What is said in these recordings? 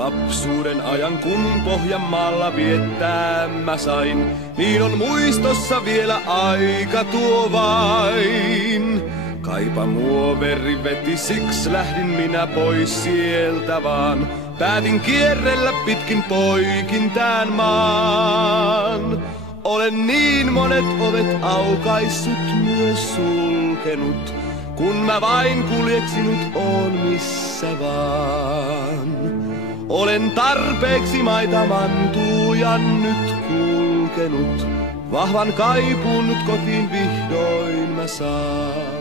Lapsuuden ajan kun Pohjanmaalla viettää mä sain, niin on muistossa vielä aika tuo vain. Kaipa muoveri veti, siksi lähdin minä pois sieltä vaan. Päätin kierrellä pitkin poikin tän maan. Olen niin monet ovet aukaissut, myös sulkenut, kun mä vain kuljeksinut oon missä vaan. Olen tarpeeksi maita mantuja nyt kulkenut, vahvan kaipuun nyt kotiin vihdoin mä saan.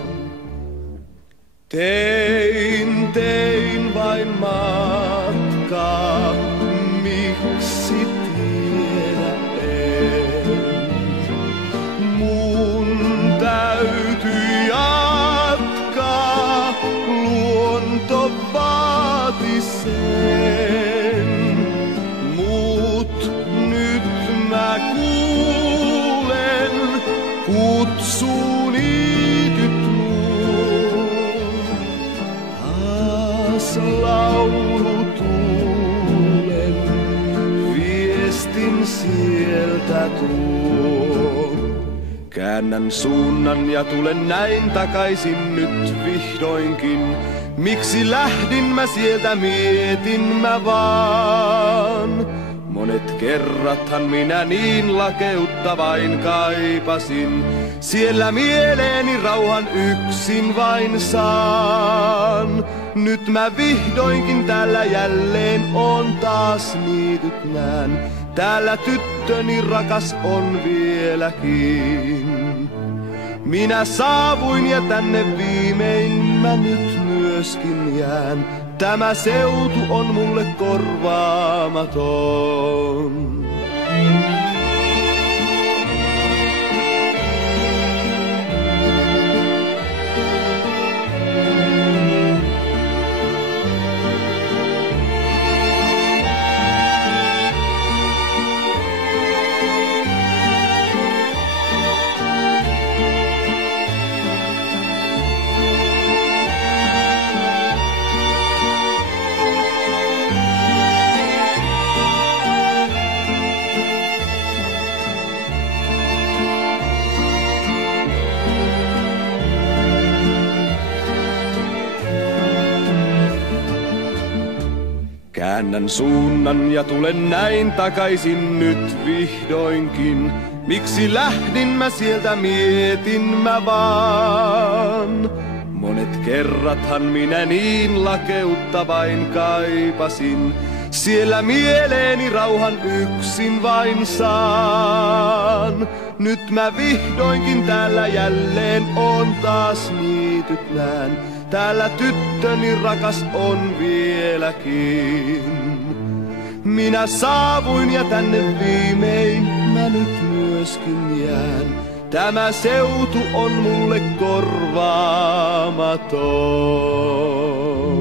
Tein vain matkaa, miksi tiedä en. Mun täytyy jatkaa, luonto vaati sen. Mut nyt mä kuulen kutsun niityt nuo. Taas laulu tuulen, viestin sieltä tuo. Käännän suunnan ja tulen näin takaisin nyt vihdoinkin. Miksi lähdin mä sieltä, mietin mä vaan. Monet kerrathan minä niin lakeutta vain kaipasin. Siellä mieleeni rauhan yksin vain saan. Nyt mä vihdoinkin täällä jälleen on taas niityt nään. Täällä tyttöni rakas on vieläkin. Minä saavuin ja tänne viimein mä nyt myöskin jään. Tämä seutu on mulle korvaamaton. Käännän suunnan ja tulen näin takaisin nyt vihdoinkin. Miksi lähdin mä sieltä, mietin mä vaan. Monet kerrathan minä niin lakeutta vain kaipasin. Siellä mieleeni rauhan yksin vain saan. Nyt mä vihdoinkin täällä jälleen on taas niityt nään. Täällä tyttöni rakas on vieläkin. Minä saavuin ja tänne viimein mä nyt myöskin jään. Tämä seutu on mulle korvaamaton.